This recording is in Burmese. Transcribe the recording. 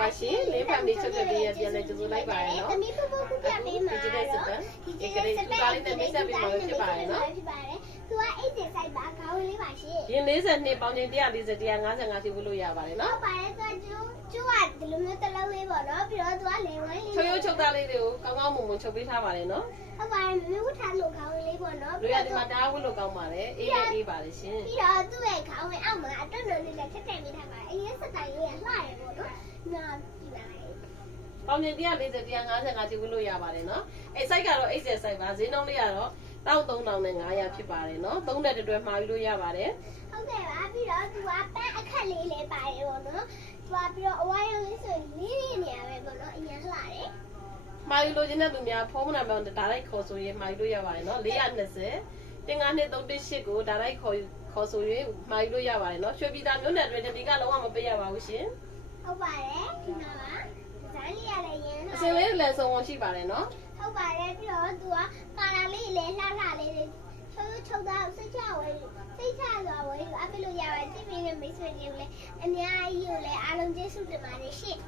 ပါရှင်လေးဖက်မီချွတ်ချွတ်လေးရပြန်လဲကျေးဇူးလိုက်ပါရနော်တမီးပပခုပြပေးမှာဒီတဲ့စပန်ဒီကလေးဒီကားလေးနဲ့မိတ်ဆက်ပြီးတော့ဖြစ်ပါတယ်နော်ဖြစ်ပါတယ်သူကအိတ်စင်ဆိုင်ပါခေါင်းလေးပါရှင်ရင်42ပေါင်ချင်း140 155ထိဝလို့ရပါတယ်နော်ဟုတ်ပါတယ်သူကကျိုးကဒီလိုမျိုးတလုံးလေးပေါ့နော်ပြီးတော့သူကလေဝဲလေးချုပ်ချုပ်သားလေးတွေကိုကောင်းကောင်းမွန်မွန်ချုပ်ပေးထားပါတယ်နော်ဟုတ်ပါတယ်မြို့ထားလို့ခေါင်းလေးပေါ့နော်လူရဒီမှာတားဝတ်လို့ကောင်းပါတယ်အေးလေးအေးပါတယ်ရှင်ပြီးတော့သူ့ရဲ့ခေါင်းဝင်အောက်မှာအတွတ်တော်လေးနဲ့ထက်ထက်မိထားပါတယ်အရင်စတိုင်လေးကလှတယ်ပေါ့နော်နားကြည့်ပါလေပေါင်ချင်း140 155ထိဝလို့ရပါတယ်နော်အဲ့စိုက်ကတော့အိတ်ဆက်စိုက်ပါဈေးနှုန်းလေးကတော့13500ဖြစ်ပါတယ်နော်3တဲ့တွဲမှာယူလို့ရပါတယ်ဟုတ်ကဲ့ပါပြီးတော့သူကပန်းအခက်လေးလည်းပါတယ်ပေါ့နော်သူကပြီးတော့အဝါရုံလေးဆိုရင်လေးနေရပဲပေါ့နော်အရင်လှတယ်မှာယူလို့ခြင်းတဲ့သူများဖုန်းနံပါတ်ဒါလိုက်ခေါ်ဆိုရင်မှာယူလို့ရပါတယ်နော်420 5938ကိုဒါလိုက်ခေါ်ဆိုရင်မှာယူလို့ရပါတယ်နော်ရွှေပြည်သာမြို့နယ်တွင်တတိကလုံးဝမပေးရပါဘူးရှင်ဟုတ်ပါတယ်ဒီမှာပါဇာတ်လေးရလည်းရင်းအစင်လေးလည်းစုံဝင်ရှိပါတယ်နော်ဟုတ်ပါတယ်ပြီးတော့သူကကာလာလေးလည်းလှလှလေးတွေချုပ်သားစိတ်ချဝဲစိတ်ချစွာဝဲအပ်လို့ရပါတယ်တိပင်းနဲ့မိတ်ဆွေတွေကိုလည်းအများကြီးကိုလည်းအားလုံးကျေးဇူးတင်ပါတယ်ရှင့်